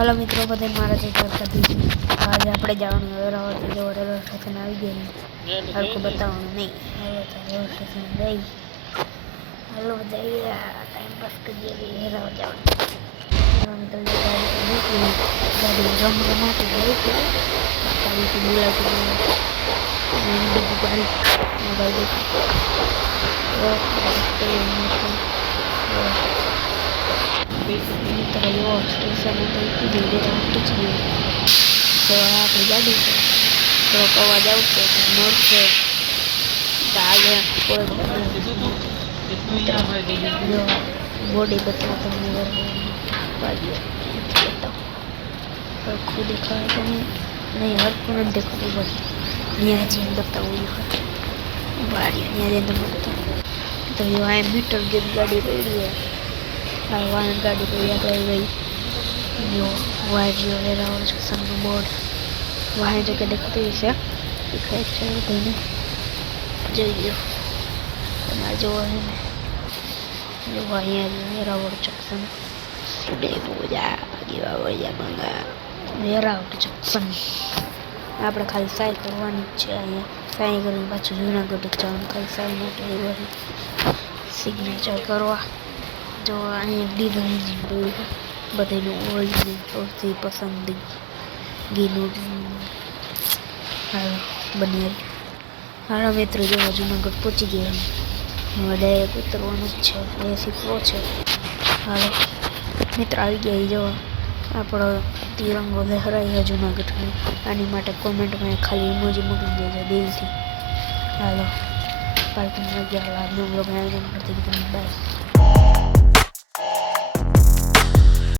હાલો મિત્રો, બધાને મારા જય દ્વારકાધીશ. આજે આપણે જવાનું વેરાવળ જો રેલવે સ્ટેશન આવી ગયા. હરકો બતાવવાનું નહીં. હાલો તો રેલવે સ્ટેશન જઈ. હાલો જઈએ, ટાઈમ પાસ કરીએ. વેરાવળ જવાનું મિત્રો, ગાડી રમવાથી ગઈ છે. ગાડીથી બોલાવતી બીજી ગાડી મોબાઈલ મિત્રો એવો સ્ટેશન ધીરે રાખતું જ નહીં. તો આપણી ગાડી છે, થોડોક અવાજ આવશે તો મળશે. આગળ બોડી બતાવો તમને, હરખું દેખાય તમે નહીં, હરખું નથી દેખાતું. બસ ત્યાં જઈને બતાવું વાડી, ત્યાં જઈને તમે બતાવો. તો આ મીટર ગેટ ગાડી પડી है, वाहन गाड़ी को याद आई गई जो वायर जो वेरावળ સ્ટેશનનું બોર્ડ વાહન જગ્યા દેખાતું છે, દેખાય છે બધાને. જોઈ લો તમારે જોવા છે ને, જો અહીંયા વેરાવળ જંકશન વેરાવળ જંકશન. આપણે ખાલી સાઈ કરવાની જ છે. અહીંયા સાઈ કરીને પાછું જુનાગઢ જવાનું, ખાલી સાઈ માટે સિગ્નેચર કરવા. જો અહીંયા ડીઝલ એન્જિન જોયું છે બધાનું ઓઇલનું સૌથી પસંદગીનું બની. હાલો મિત્રો, જો જુનાગઢ પહોંચી ગયા. હવે ડાયરેક્ટ ઉતરવાનું જ છે, એ શીખવો છે. હાલો મિત્ર આવી ગયા. જો આપણો તિરંગો લહેરાય જુનાગઢનો. આની માટે કોમેન્ટમાં ખાલી ઇમોજી મૂકી દેજો દિલથી. હાલો પાર્કિંગમાં ગયા. આજનો બ્લોગ આયોજન કરતી બાય.